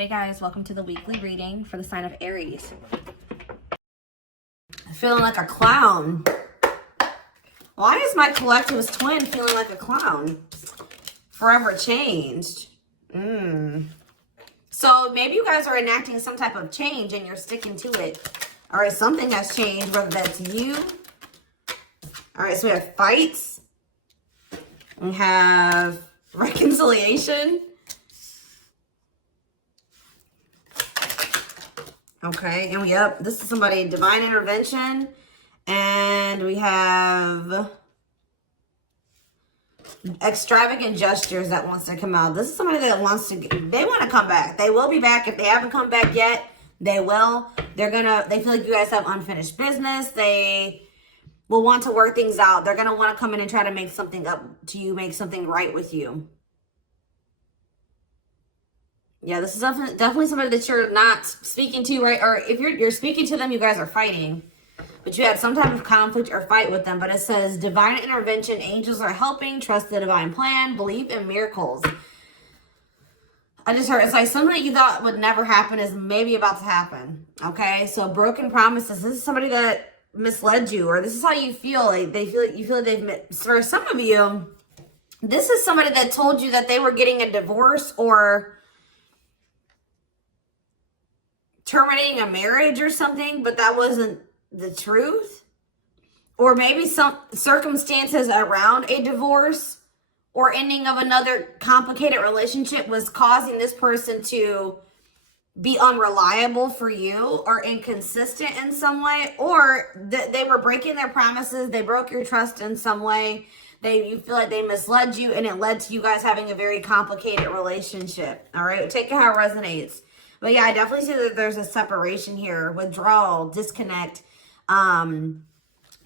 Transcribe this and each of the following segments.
Hey guys, welcome to the weekly reading for the sign of Aries. I'm feeling like a clown. Why is my collective's twin feeling like a clown? Forever changed. So maybe you guys are enacting some type of change and you're sticking to it. All right, something has changed, whether that's you. All right, so we have fights. We have reconciliation. Okay, and this is somebody, divine intervention. And we have extravagant gestures that wants to come out. This is somebody that wants to, they want to come back. They will be back. If they haven't come back yet, they will. They feel like you guys have unfinished business. They will want to work things out. They're going to want to come in and try to make something up to you, make something right with you. Yeah, this is definitely somebody that you're not speaking to, right? Or if you're speaking to them, you guys are fighting. But you had some type of conflict or fight with them. But it says, divine intervention, angels are helping, trust the divine plan, believe in miracles. I just heard, it's like something that you thought would never happen is maybe about to happen. Okay, so broken promises. This is somebody that misled you, or this is how you feel. Like you feel like they've, for some of you, this is somebody that told you that they were getting a divorce or terminating a marriage or something, but that wasn't the truth. Or maybe some circumstances around a divorce or ending of another complicated relationship was causing this person to be unreliable for you or inconsistent in some way, or they were breaking their promises. They broke your trust in some way. You feel like they misled you, and it led to you guys having a very complicated relationship. All right, take it how it resonates. But yeah, I definitely see that there's a separation here, withdrawal, disconnect. The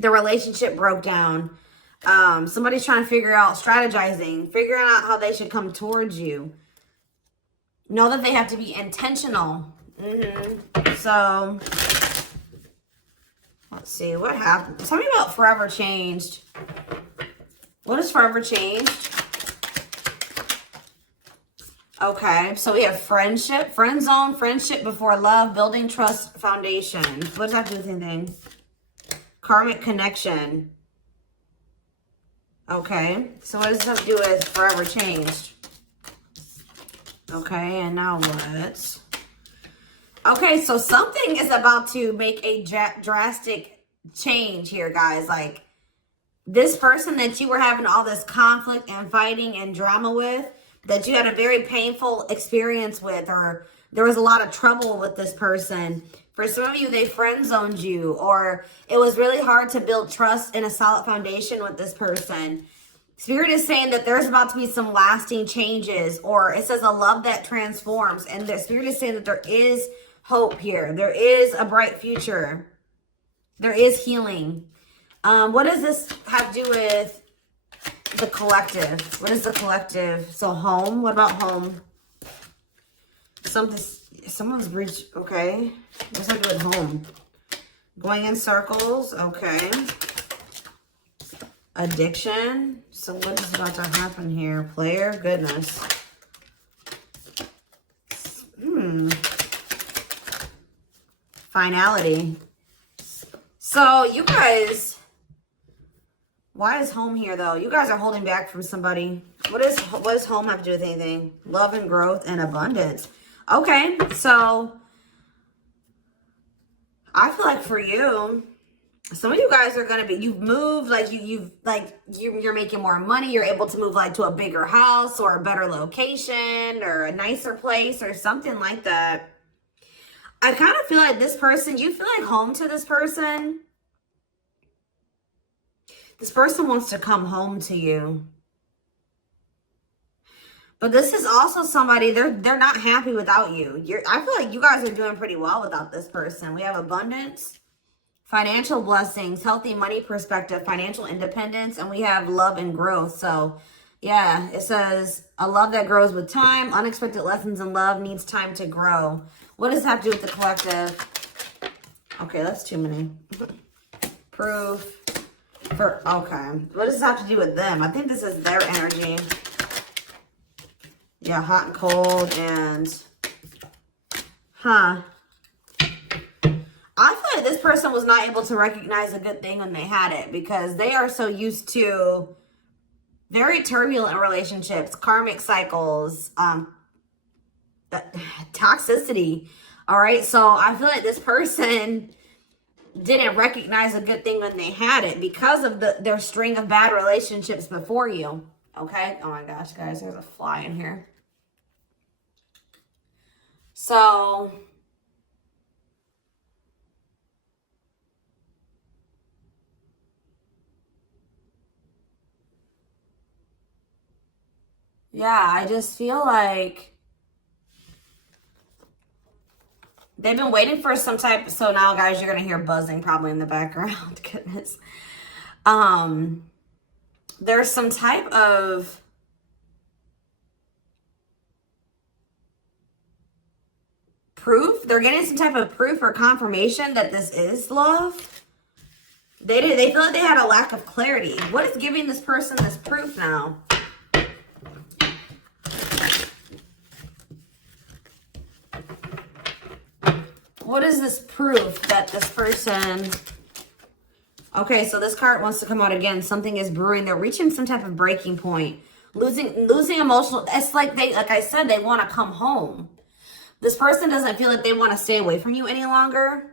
relationship broke down. Somebody's trying to figure out, strategizing, figuring out how they should come towards you. Know that they have to be intentional. So, let's see, what happened? Tell me about forever changed. What is forever changed? Okay, so we have friendship, friend zone, friendship before love, building trust, foundation. What does that do with anything? Karmic connection. Okay, so what does this have to do with forever changed? Okay, and now what? Okay, so something is about to make a drastic change here, guys. Like, this person that you were having all this conflict and fighting and drama with, that you had a very painful experience with, or there was a lot of trouble with this person. For some of you, they friend zoned you, or it was really hard to build trust and a solid foundation with this person. Spirit is saying that there's about to be some lasting changes, or it says a love that transforms. And the Spirit is saying that there is hope here. There is a bright future. There is healing. What does this have to do with the collective? What is the collective? So home. What about home? Someone's reached. Okay. What's that do with home? Going in circles. Okay. Addiction. So what is about to happen here? Player. Goodness. Finality. So you guys, why is home here though? You guys are holding back from somebody. What does home have to do with anything? Love and growth and abundance. Okay, so I feel like for you, some of you guys are gonna be, you've moved, like you're making more money. You're able to move like to a bigger house or a better location or a nicer place or something like that. I kind of feel like this person, you feel like home to this person. This person wants to come home to you. But this is also somebody, they're not happy without you. I feel like you guys are doing pretty well without this person. We have abundance, financial blessings, healthy money perspective, financial independence, and we have love and growth. So yeah, it says a love that grows with time. Unexpected lessons in love needs time to grow. What does that have to do with the collective? Okay, that's too many. Proof. Okay. What does this have to do with them? I think this is their energy. Yeah, hot and cold and Huh. I feel like this person was not able to recognize a good thing when they had it because they are so used to very turbulent relationships, karmic cycles, toxicity. All right. So I feel like this person didn't recognize a good thing when they had it because of their string of bad relationships before you. Okay. Oh my gosh, guys, there's a fly in here. So yeah, I just feel like they've been waiting for some type. So now, guys, you're going to hear buzzing probably in the background. Goodness. There's some type of proof. They're getting some type of proof or confirmation that this is love. They feel like they had a lack of clarity. What is giving this person this proof now? What is this proof that this person... Okay, so this card wants to come out again. Something is brewing. They're reaching some type of breaking point. Losing emotional... It's like I said, they want to come home. This person doesn't feel like they want to stay away from you any longer.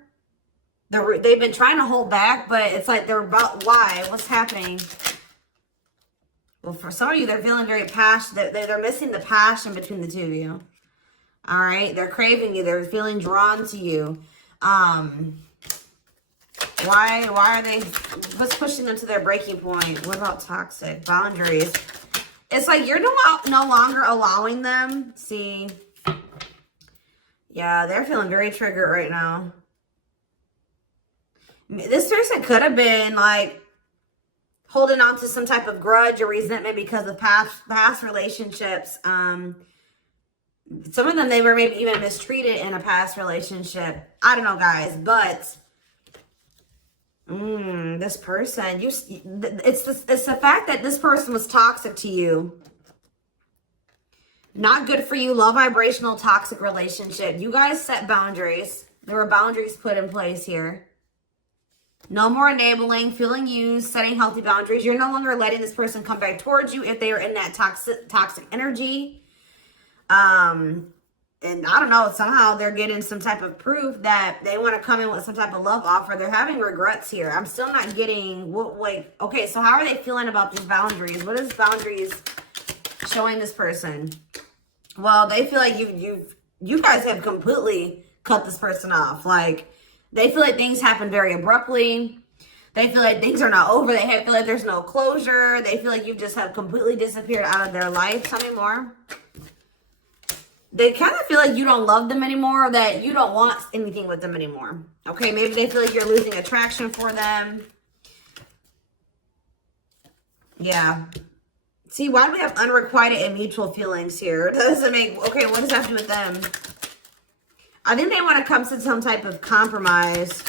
They've been trying to hold back, but it's like they're about... Why? What's happening? Well, for some of you, they're feeling very passionate. They're missing the passion between the two of you. All right, they're craving you. They're feeling drawn to you. Why are they? What's pushing them to their breaking point? What about toxic boundaries? It's like you're no longer allowing them. See, yeah, they're feeling very triggered right now. This person could have been like holding on to some type of grudge or resentment because of past relationships. Some of them, they were maybe even mistreated in a past relationship. I don't know, guys, but this person, it's the fact that this person was toxic to you. Not good for you. Low vibrational toxic relationship. You guys set boundaries. There were boundaries put in place here. No more enabling, feeling used, setting healthy boundaries. You're no longer letting this person come back towards you if they are in that toxic energy. And I don't know, somehow they're getting some type of proof that they want to come in with some type of love offer. They're having regrets here. I'm still not getting okay, so how are they feeling about these boundaries? What is boundaries showing this person? Well, they feel like you guys have completely cut this person off. Like, they feel like things happen very abruptly. They feel like things are not over. They feel like there's no closure. They feel like you just have completely disappeared out of their life. Tell me more. They kind of feel like you don't love them anymore, or that you don't want anything with them anymore. Okay, maybe they feel like you're losing attraction for them. Yeah. See, why do we have unrequited and mutual feelings here? It doesn't make... Okay, what does that have to do with them? I think they want to come to some type of compromise.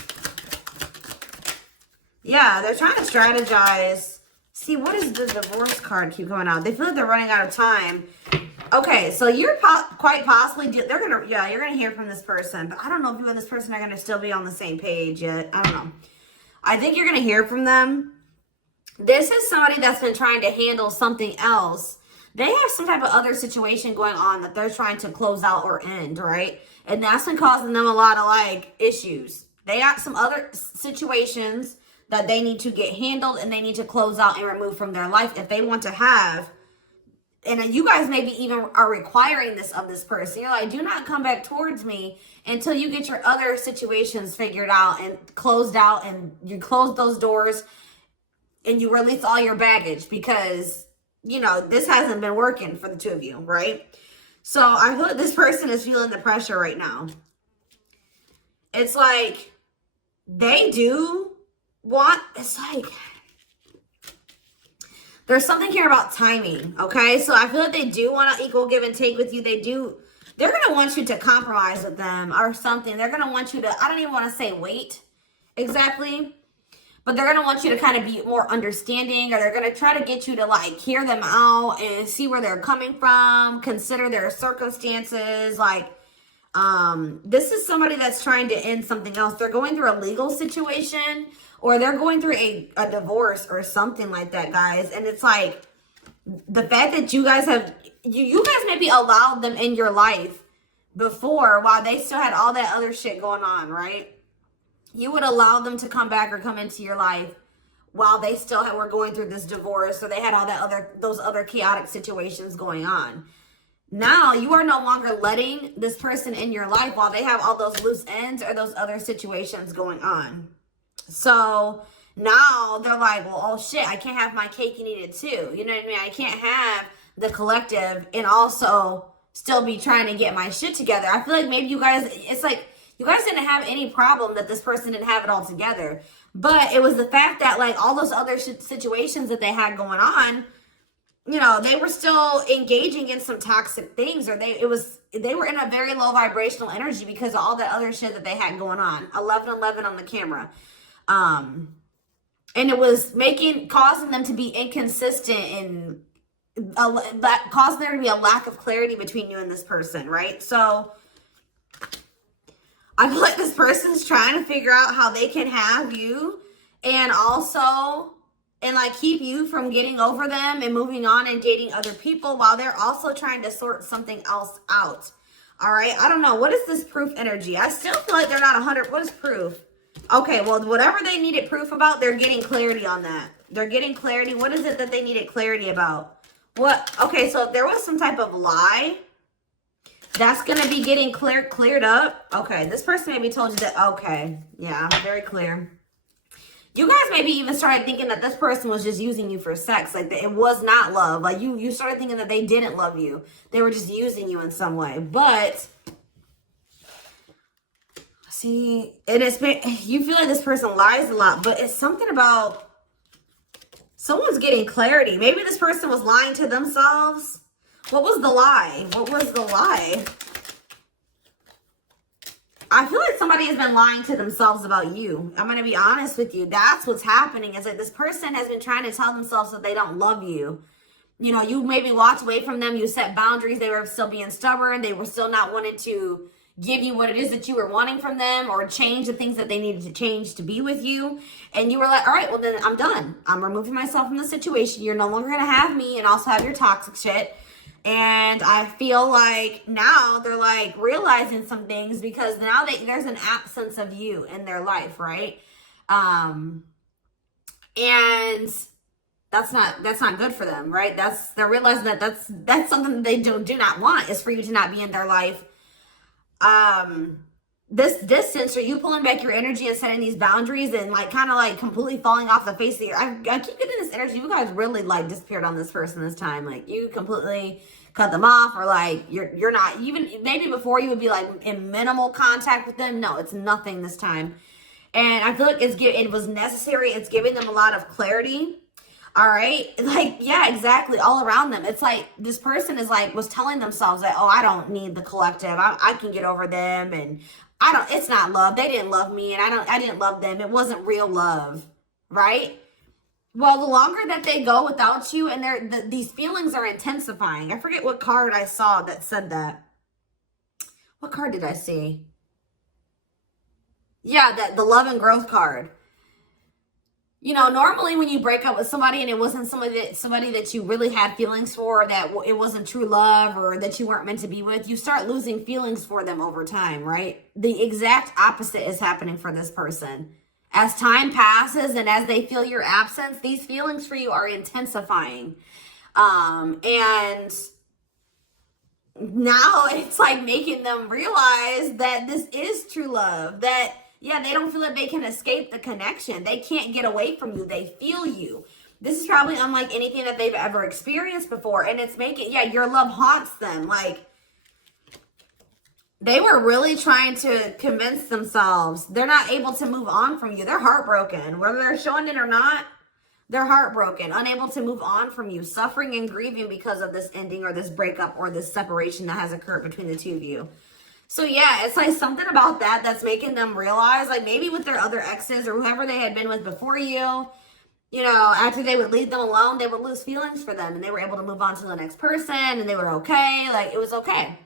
Yeah, they're trying to strategize. See, what is the divorce card keep coming out? They feel like they're running out of time. Okay, so you're quite possibly, you're gonna hear from this person, but I don't know if you and this person are gonna still be on the same page yet. I don't know. I think you're gonna hear from them. This is somebody that's been trying to handle something else. They have some type of other situation going on that they're trying to close out or end, right? And that's been causing them a lot of like issues. They have some other situations that they need to get handled and they need to close out and remove from their life if they want to have. And you guys maybe even are requiring this of this person. You're like, do not come back towards me until you get your other situations figured out and closed out, and you close those doors and you release all your baggage, because, you know, this hasn't been working for the two of you, right? So I feel like this person is feeling the pressure right now. It's like they do want, it's like... There's something here about timing, okay? So I feel like they do want to equal give and take with you. They're going to want you to compromise with them or something. They're going to want you to, I don't even want to say wait exactly, but they're going to want you to kind of be more understanding, or they're going to try to get you to like hear them out and see where they're coming from, consider their circumstances. Like, This is somebody that's trying to end something else. They're going through a legal situation, or they're going through a divorce or something like that, guys. And it's like, the fact that you guys have, you guys maybe allowed them in your life before while they still had all that other shit going on, right? You would allow them to come back or come into your life while they still were going through this divorce, or they had all that those other chaotic situations going on. Now you are no longer letting this person in your life while they have all those loose ends or those other situations going on. So now they're like, well, oh shit, I can't have my cake and eat it too. You know what I mean? I can't have the collective and also still be trying to get my shit together. I feel like maybe you guys, it's like, you guys didn't have any problem that this person didn't have it all together. But it was the fact that like all those other situations that they had going on, you know, they were still engaging in some toxic things, or they were in a very low vibrational energy because of all that other shit that they had going on. 1111 on the camera. And it was causing them to be inconsistent and causing there to be a lack of clarity between you and this person, right? So I feel like this person's trying to figure out how they can have you and also, and like keep you from getting over them and moving on and dating other people while they're also trying to sort something else out. All right. I don't know. What is this proof energy? I still feel like they're not 100. What is proof? Okay. Well, whatever they needed proof about, they're getting clarity on that. They're getting clarity. What is it that they needed clarity about? What? Okay. So if there was some type of lie, that's going to be getting cleared up. Okay. This person maybe told you that. Okay. Yeah. Very clear. You guys maybe even started thinking that this person was just using you for sex. Like, it was not love. Like, you started thinking that they didn't love you. They were just using you in some way. But, see, you feel like this person lies a lot. But it's something about someone's getting clarity. Maybe this person was lying to themselves. What was the lie? What was the lie? I feel like somebody has been lying to themselves about you. I'm going to be honest with you. That's what's happening. Is like this person has been trying to tell themselves that they don't love you. You know, you maybe walked away from them. You set boundaries. They were still being stubborn. They were still not wanting to give you what it is that you were wanting from them, or change the things that they needed to change to be with you. And you were like, all right, well then I'm done. I'm removing myself from the situation. You're no longer going to have me and also have your toxic shit. And I feel like now they're like realizing some things because now there's an absence of you in their life, right? And that's not good for them, right? They're realizing that that's something that they do not want, is for you to not be in their life. This distance, or you pulling back your energy and setting these boundaries and like kind of like completely falling off the face of the earth. I keep getting this energy. You guys really like disappeared on this person this time. Like you completely cut them off, or like you're not even, maybe before you would be like in minimal contact with them. No, it's nothing this time. And I feel like it was necessary. It's giving them a lot of clarity. All right. Like, yeah, exactly. All around them. It's like this person was telling themselves that, oh, I don't need the collective. I can get over them. And it's not love. They didn't love me. And I didn't love them. It wasn't real love. Right. Well, the longer that they go without you, and these feelings are intensifying. I forget what card I saw that said that. What card did I see? Yeah, the love and growth card. You know, normally when you break up with somebody and it wasn't somebody that you really had feelings for, that it wasn't true love, or that you weren't meant to be with, you start losing feelings for them over time, right? The exact opposite is happening for this person. As time passes and as they feel your absence, these feelings for you are intensifying. And now it's like making them realize that this is true love, that yeah, they don't feel like they can escape the connection. They can't get away from you. They feel you. This is probably unlike anything that they've ever experienced before. And it's your love haunts them. Like, they were really trying to convince themselves they're not able to move on from you. They're heartbroken. Whether they're showing it or not, they're heartbroken, unable to move on from you, suffering and grieving because of this ending or this breakup or this separation that has occurred between the two of you. So yeah, it's like something about that's making them realize, like maybe with their other exes or whoever they had been with before you, you know, after they would leave them alone, they would lose feelings for them and they were able to move on to the next person and they were okay. Like, it was okay.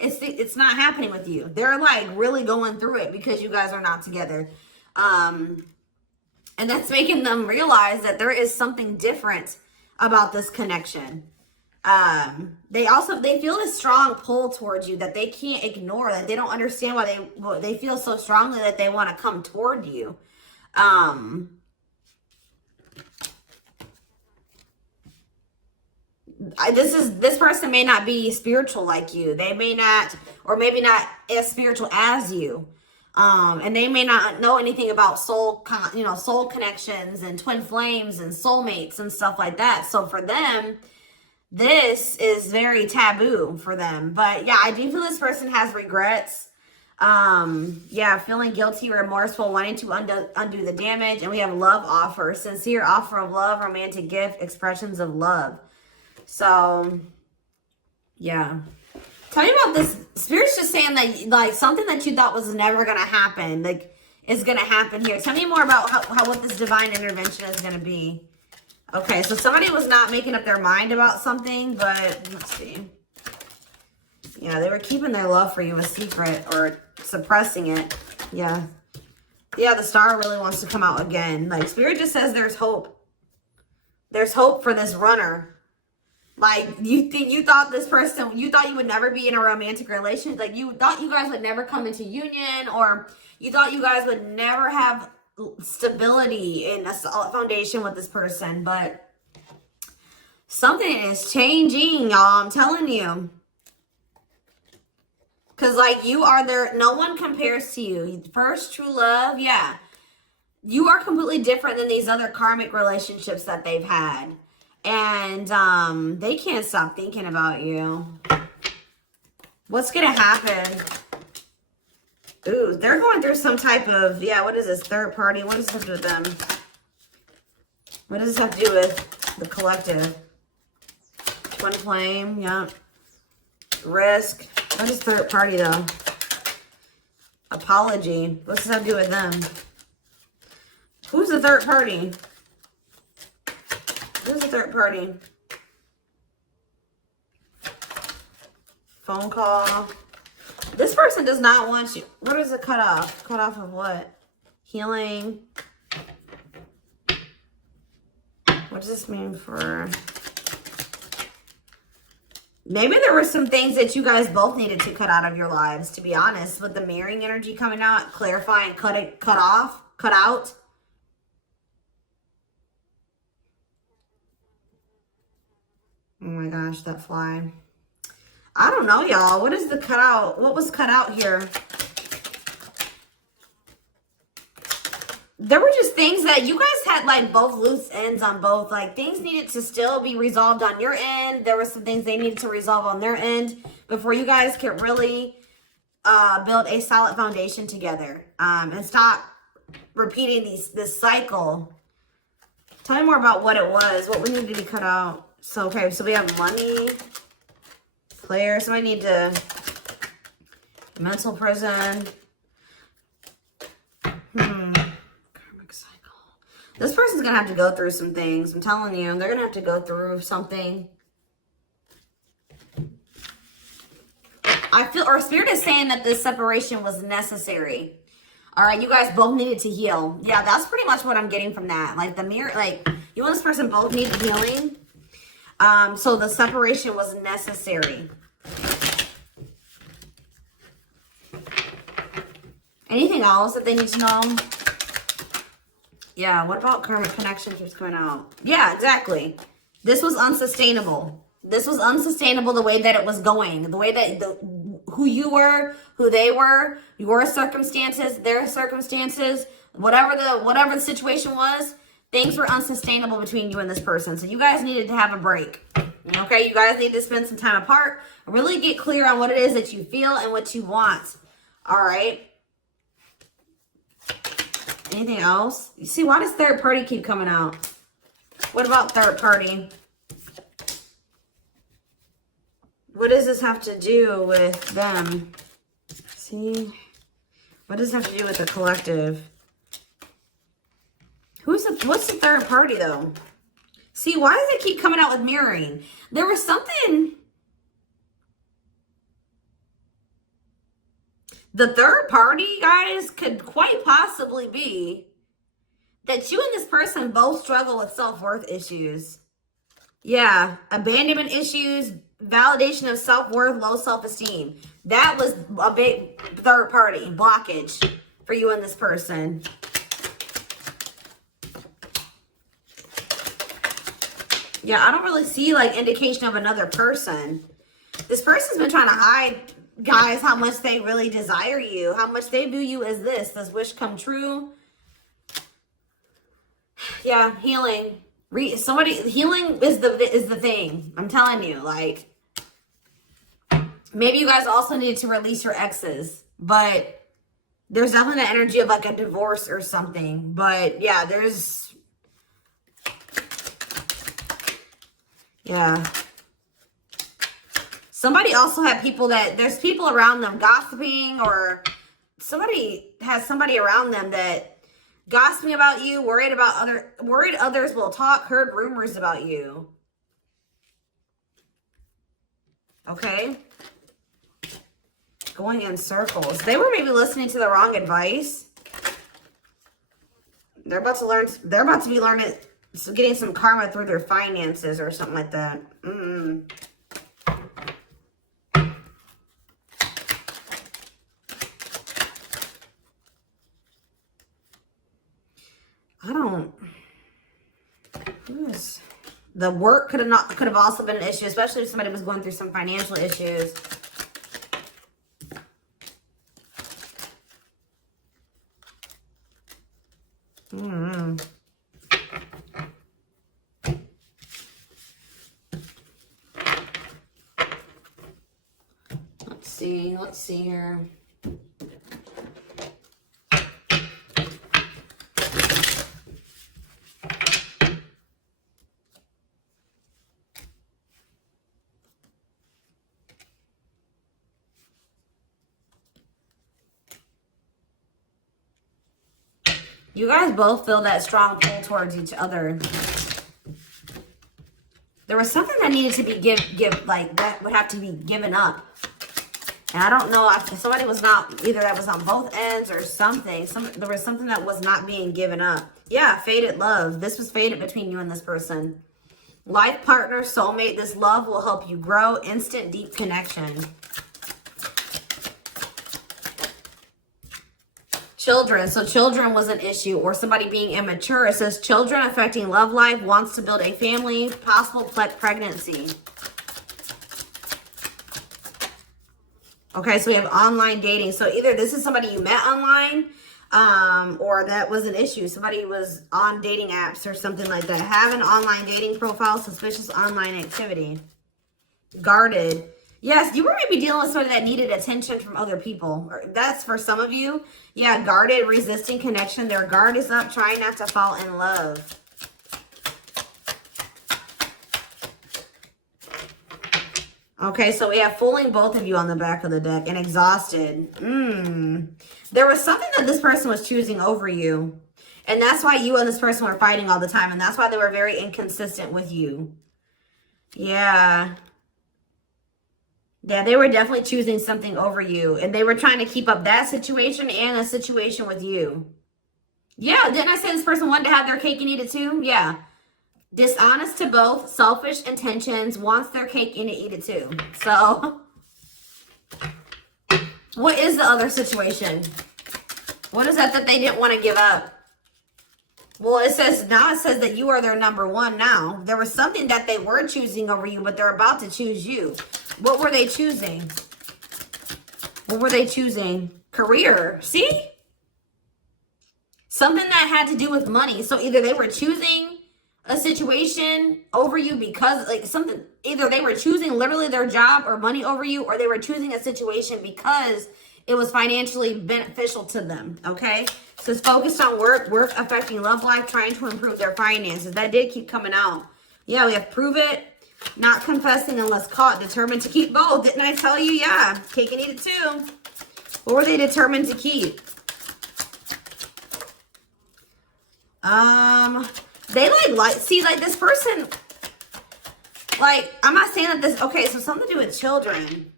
it's not happening with you. They're like really going through it because you guys are not together. And that's making them realize that there is something different about this connection. They feel this strong pull towards you that they can't ignore, that they don't understand why they feel so strongly that they want to come toward you. This person may not be spiritual like you. They may not, or maybe not as spiritual as you. And they may not know anything about soul connections and twin flames and soulmates and stuff like that. So for them, this is very taboo for them. But yeah, I do feel this person has regrets. Yeah, feeling guilty, remorseful, wanting to undo the damage. And we have love offer, sincere offer of love, romantic gift, expressions of love. So, yeah. Tell me about this. Spirit's just saying that, like, something that you thought was never going to happen, like, is going to happen here. Tell me more about what this divine intervention is going to be. Okay, so somebody was not making up their mind about something, but let's see. Yeah, they were keeping their love for you a secret or suppressing it. Yeah. Yeah, the star really wants to come out again. Like, Spirit just says there's hope. There's hope for this runner. Like, you thought this person, you thought you would never be in a romantic relationship. Like, you thought you guys would never come into union, or you thought you guys would never have stability in a solid foundation with this person. But something is changing, y'all. I'm telling you. Because, like, you are there. No one compares to you. First true love, yeah. You are completely different than these other karmic relationships that they've had. And they can't stop thinking about you. What's going to happen? Ooh, they're going through some type of, yeah, what is this? Third party? What does this have to do with them? What does this have to do with the collective? Twin flame, yeah. Risk. What is third party, though? Apology. What's this have to do with them? Who's the third party? Who's the third party? Phone call. This person does not want you. What is it cut off? Cut off of what? Healing. What does this mean for... Maybe there were some things that you guys both needed to cut out of your lives, to be honest. With the mirroring energy coming out, clarifying, cut out. Oh my gosh, that fly. I don't know, y'all. What is the cutout? What was cut out here? There were just things that you guys had, like, both loose ends on both. Like, things needed to still be resolved on your end. There were some things they needed to resolve on their end before you guys could really build a solid foundation together. And stop repeating this cycle. Tell me more about what it was. What we needed to be cut out. So, okay, so we have money, player, somebody need to, mental prison, karmic cycle. This person's going to have to go through some things. I'm telling you, they're going to have to go through something. I feel, or Spirit is saying that this separation was necessary. All right, you guys both needed to heal. Yeah, that's pretty much what I'm getting from that. Like, the mirror, like, you and this person both needed healing. So the separation was necessary. Anything else that they need to know? Yeah, what about karmic connection keeps coming out? Yeah, exactly. This was unsustainable. This was unsustainable the way that it was going. The way that who you were, who they were, your circumstances, their circumstances, whatever the situation was. Things were unsustainable between you and this person. So you guys needed to have a break. Okay? You guys need to spend some time apart. Really get clear on what it is that you feel and what you want. All right? Anything else? You see, why does third party keep coming out? What about third party? What does this have to do with them? See? What does it have to do with the collective? What's the third party, though? See, why does it keep coming out with mirroring? There was something... The third party, guys, could quite possibly be that you and this person both struggle with self-worth issues. Yeah, abandonment issues, validation of self-worth, low self-esteem. That was a big third party blockage for you and this person. Yeah, I don't really see like indication of another person. This person's been trying to hide, guys, how much they really desire you, how much they view you as this. Does wish come true? Yeah, healing. Healing is the thing. I'm telling you, like, maybe you guys also need to release your exes, but there's definitely the energy of like a divorce or something. But yeah, yeah. Somebody also had people there's people around them gossiping, or somebody has somebody around them that gossiping about you, worried others will talk, heard rumors about you. Okay. Going in circles. They were maybe listening to the wrong advice. They're about to be learning, getting some karma through their finances or something like that. The work could have also been an issue, especially if somebody was going through some financial issues. Let's see here. You guys both feel that strong pull towards each other. There was something that needed to be that would have to be given up. And I don't know if somebody was not, either that was on both ends or something. There was something that was not being given up. Yeah, fated love. This was fated between you and this person. Life partner, soulmate. This love will help you grow. Instant, deep connection. Children. So children was an issue, or somebody being immature. It says children affecting love life, wants to build a family, possible pregnancy. Okay, so we have online dating. So either this is somebody you met online, or that was an issue. Somebody was on dating apps or something like that. Have an online dating profile, suspicious online activity. Guarded. Yes, you were maybe dealing with somebody that needed attention from other people. That's for some of you. Yeah, guarded, resisting connection. Their guard is up, trying not to fall in love. Okay, so we have fooling both of you on the back of the deck and exhausted. There was something that this person was choosing over you. And that's why you and this person were fighting all the time. And that's why they were very inconsistent with you. Yeah. Yeah, they were definitely choosing something over you. And they were trying to keep up that situation and a situation with you. Yeah, didn't I say this person wanted to have their cake and eat it too? Yeah. Dishonest to both, selfish intentions, wants their cake and to eat it too. So, what is the other situation? What is that they didn't want to give up? Well, it says that you are their number one now. There was something that they were choosing over you, but they're about to choose you. What were they choosing? What were they choosing? Career. See? Something that had to do with money. So either they were choosing a situation over you because either they were choosing literally their job or money over you, or they were choosing a situation because it was financially beneficial to them. Okay, so it's focused on work affecting love life, trying to improve their finances. That did keep coming out. Yeah, we have prove it, not confessing unless caught, determined to keep both. Didn't I tell you? Yeah, cake and eat it too. What were they determined to keep? They see this person, I'm not saying that this, okay, so something to do with children.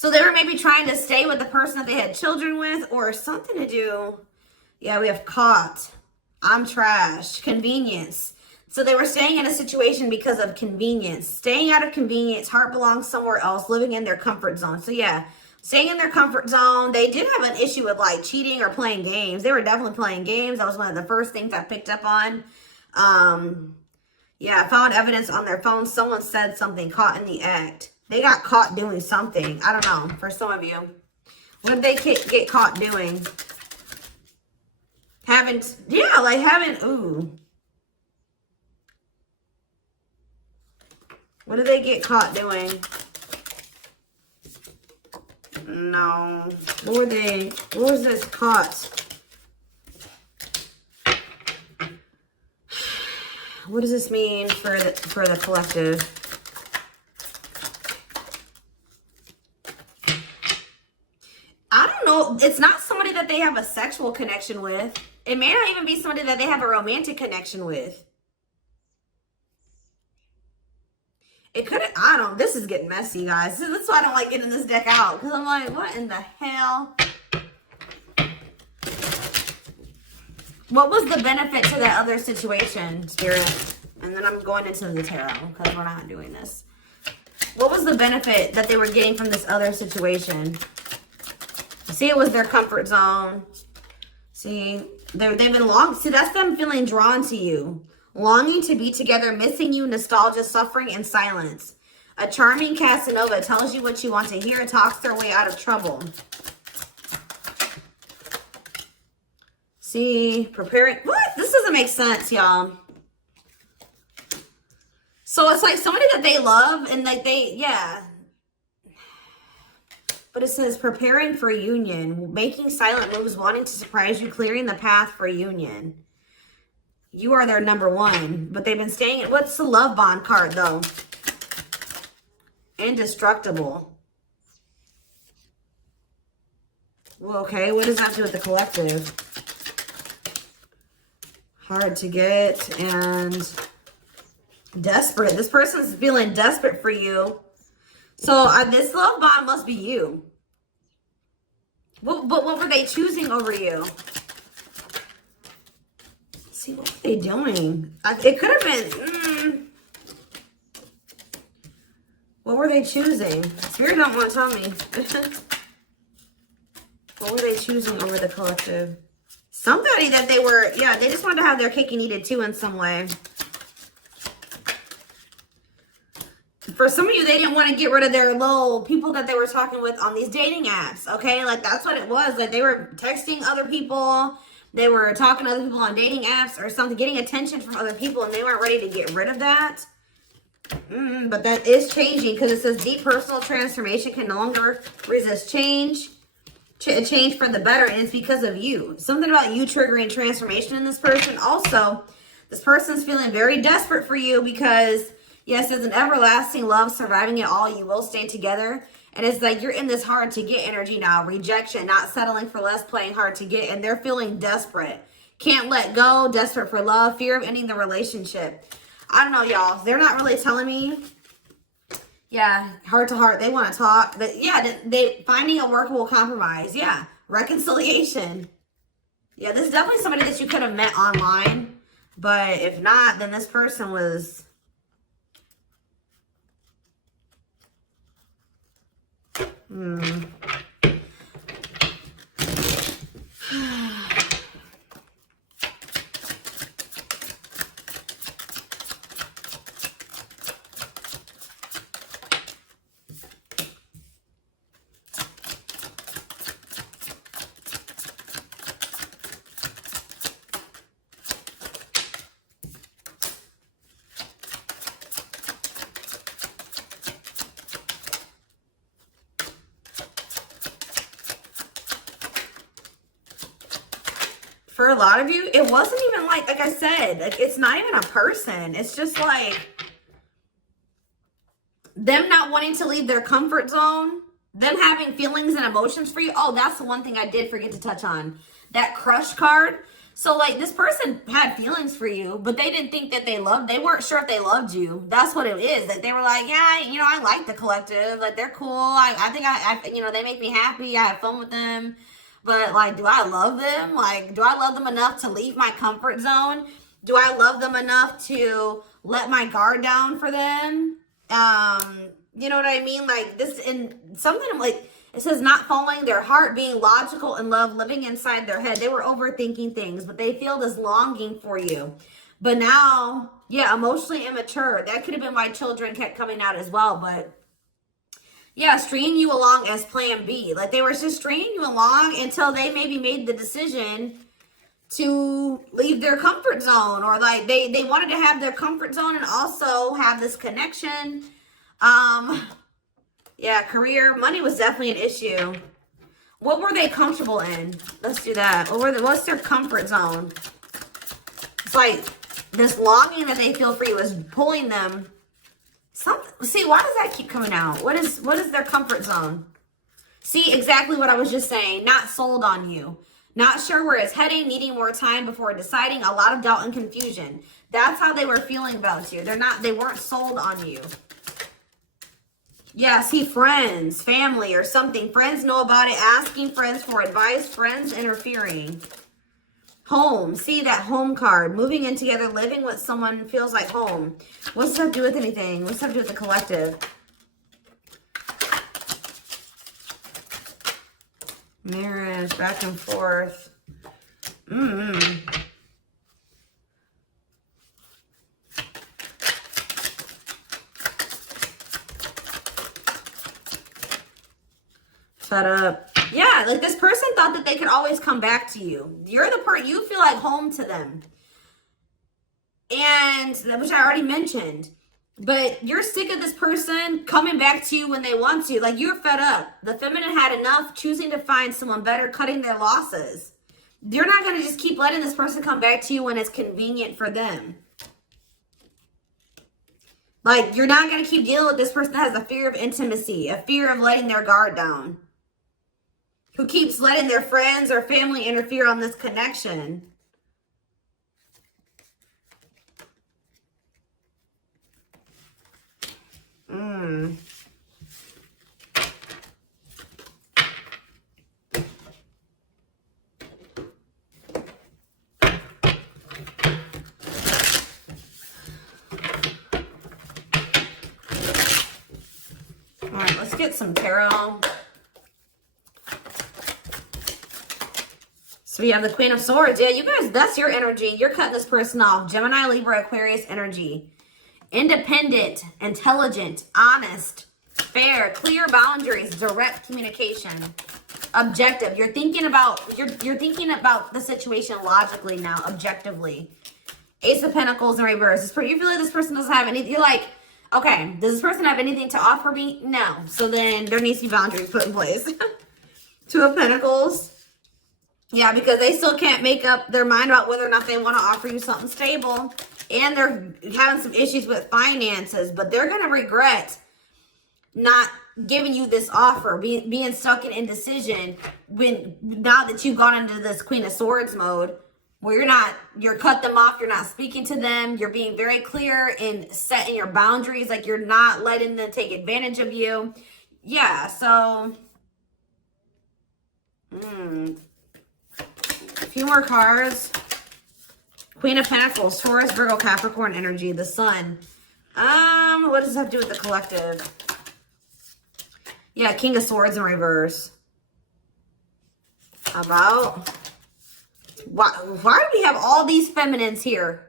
So they were maybe trying to stay with the person that they had children with, or something to do. Yeah, we have caught. I'm trash. Convenience. So they were staying in a situation because of convenience. Staying out of convenience. Heart belongs somewhere else. Living in their comfort zone. So yeah, staying in their comfort zone. They did have an issue with like cheating or playing games. They were definitely playing games. That was one of the first things I picked up on. Yeah, found evidence on their phone. Someone said something, caught in the act. They got caught doing something. I don't know, for some of you. What did they get caught doing? Ooh. What did they get caught doing? No. What was this caught? What does this mean for the collective? I don't know. It's not somebody that they have a sexual connection with. It may not even be somebody that they have a romantic connection with. It could have, I don't, this is getting messy, guys. That's why I don't like getting this deck out. Because I'm like, what in the hell? What was the benefit to that other situation, Spirit? And then I'm going into the tarot because we're not doing this. What was the benefit that they were getting from this other situation? See, it was their comfort zone. See, they've been long. See, that's them feeling drawn to you. Longing to be together, missing you, nostalgia, suffering, and silence. A charming Casanova tells you what you want to hear, talks their way out of trouble. See, preparing. What? This doesn't make sense, y'all. So it's like somebody that they love and like yeah. But it says preparing for union, making silent moves, wanting to surprise you, clearing the path for union. You are their number one, but they've been staying. What's the love bond card though? Indestructible. Well, okay, what does that have to do with the collective? Hard to get and desperate. This person's feeling desperate for you. So this love bond must be you. But what were they choosing over you? Let's see, what were they doing? It could have been... What were they choosing? Spirit don't want to tell me. What were they choosing over the collective? Somebody that they were... Yeah, they just wanted to have their cake and eat it too in some way. For some of you, they didn't want to get rid of their little people that they were talking with on these dating apps, okay? Like, that's what it was. Like, they were texting other people. They were talking to other people on dating apps or something, getting attention from other people, and they weren't ready to get rid of that. But that is changing because it says deep personal transformation can no longer resist change. Change for the better, and it's because of you. Something about you triggering transformation in this person. Also, this person's feeling very desperate for you because... Yes, it's an everlasting love, surviving it all. You will stay together. And it's like you're in this hard to get energy now. Rejection, not settling for less, playing hard to get. And they're feeling desperate. Can't let go, desperate for love, fear of ending the relationship. I don't know, y'all. They're not really telling me. Yeah, heart to heart. They want to talk. But yeah, they finding a workable compromise. Yeah, reconciliation. Yeah, this is definitely somebody that you could have met online. But if not, then this person was... For a lot of you, it wasn't even like I said, like it's not even a person. It's just like them not wanting to leave their comfort zone, them having feelings and emotions for you. Oh, that's the one thing I did forget to touch on. That crush card. So, like, this person had feelings for you, but they didn't think that they weren't sure if they loved you. That's what it is. That they were like, yeah, you know, I like the collective. Like, they're cool. I think you know, they make me happy. I have fun with them. But, like, do I love them? Like, do I love them enough to leave my comfort zone? Do I love them enough to let my guard down for them? You know what I mean? Like, this, and something like, it says not following their heart, being logical in love, living inside their head. They were overthinking things, but they feel this longing for you. But now, yeah, emotionally immature. That could have been why children kept coming out as well. But yeah, stringing you along as plan B. Like, they were just stringing you along until they maybe made the decision to leave their comfort zone. Or like they wanted to have their comfort zone and also have this connection. Yeah, career, money was definitely an issue. What were they comfortable in? Let's do that. What's their comfort zone? It's like this longing that they feel for you is pulling them. See, why does that keep coming out? What is their comfort zone? See, exactly what I was just saying. Not sold on you. Not sure where it's heading, needing more time before deciding, a lot of doubt and confusion. That's how they were feeling about you. They weren't sold on you. Yeah, see, friends, family, or something. Friends know about it, asking friends for advice, friends interfering. Home, see that home card. Moving in together, living with someone feels like home. What's that do with anything? What's that do with the collective? Marriage, back and forth. Fed up. Yeah, like this person thought that they could always come back to you. You're the person, you feel like home to them. And, which I already mentioned. But you're sick of this person coming back to you when they want to. Like, you're fed up. The feminine had enough, choosing to find someone better, cutting their losses. You're not going to just keep letting this person come back to you when it's convenient for them. Like, you're not going to keep dealing with this person that has a fear of intimacy, a fear of letting their guard down, who keeps letting their friends or family interfere on this connection. All right, let's get some tarot. So we have the Queen of Swords. Yeah, you guys, that's your energy. You're cutting this person off. Gemini, Libra, Aquarius energy. Independent, intelligent, honest, fair, clear boundaries, direct communication, objective. You're thinking about the situation logically now, objectively. Ace of Pentacles in reverse. You feel like this person doesn't have anything. You're like, okay, does this person have anything to offer me? No. So then there needs to be boundaries put in place. Two of Pentacles. Yeah, because they still can't make up their mind about whether or not they want to offer you something stable. And they're having some issues with finances. But they're going to regret not giving you this offer, being stuck in indecision now that you've gone into this Queen of Swords mode, where you're cut them off, you're not speaking to them, you're being very clear in setting your boundaries, like you're not letting them take advantage of you. Yeah, so a few more cards. Queen of Pentacles, Taurus, Virgo, Capricorn energy, the Sun. What does that have to do with the collective? Yeah, King of Swords in reverse. About why do we have all these feminines here?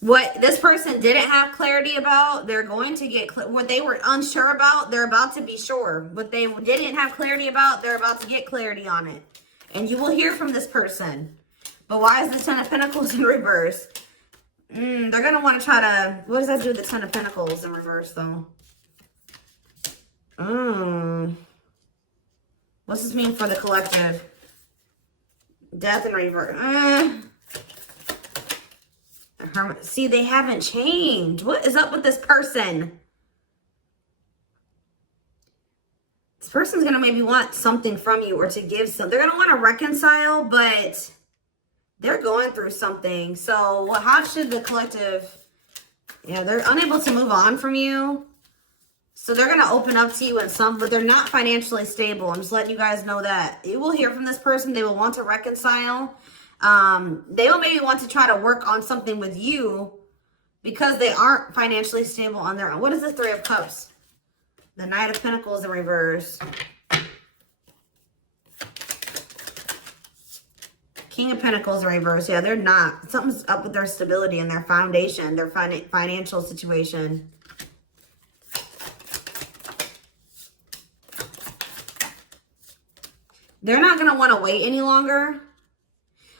What this person didn't have clarity about, they're going to get what they were unsure about, they're about to be sure. What they didn't have clarity about, they're about to get clarity on it. And you will hear from this person. But why is the Ten of Pentacles in reverse? They're going to want to try to... What does that do with the Ten of Pentacles in reverse, though? What's this mean for the collective? Death in reverse. See, they haven't changed. What is up with this person? This person's going to maybe want something from you or to give some. They're going to want to reconcile, but they're going through something. So how should the collective... Yeah, they're unable to move on from you. So they're going to open up to you in some, but they're not financially stable. I'm just letting you guys know that. You will hear from this person. They will want to reconcile. They will maybe want to try to work on something with you because they aren't financially stable on their own. What is the Three of Cups? The Knight of Pentacles in reverse. King of Pentacles in reverse. Yeah, they're not. Something's up with their stability and their foundation, their financial situation. They're not going to want to wait any longer.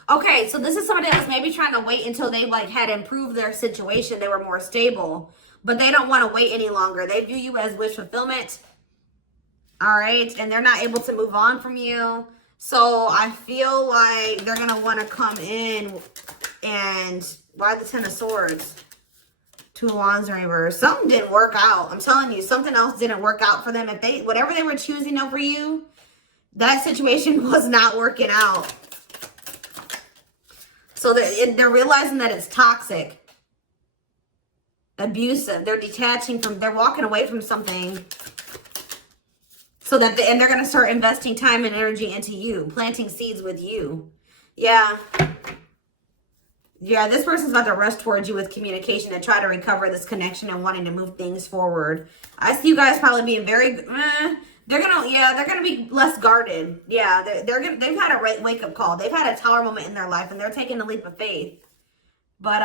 Okay, so this is somebody that's maybe trying to wait until they like had improved their situation. They were more stable, but they don't want to wait any longer. They view you as wish fulfillment. All right, and they're not able to move on from you. So I feel like they're going to want to come in and... Why the Ten of Swords? Two of Wands in reverse. Something didn't work out. I'm telling you, something else didn't work out for them. If they, whatever they were choosing over you, that situation was not working out. So they're realizing that it's toxic, abusive. They're detaching from, they're walking away from something. So that, and they're going to start investing time and energy into you, planting seeds with you. Yeah. Yeah, this person's about to rush towards you with communication and try to recover this connection and wanting to move things forward. I see you guys probably being very, they're gonna be less guarded. Yeah, they've had a wake-up call. They've had a tower moment in their life and they're taking a leap of faith. But,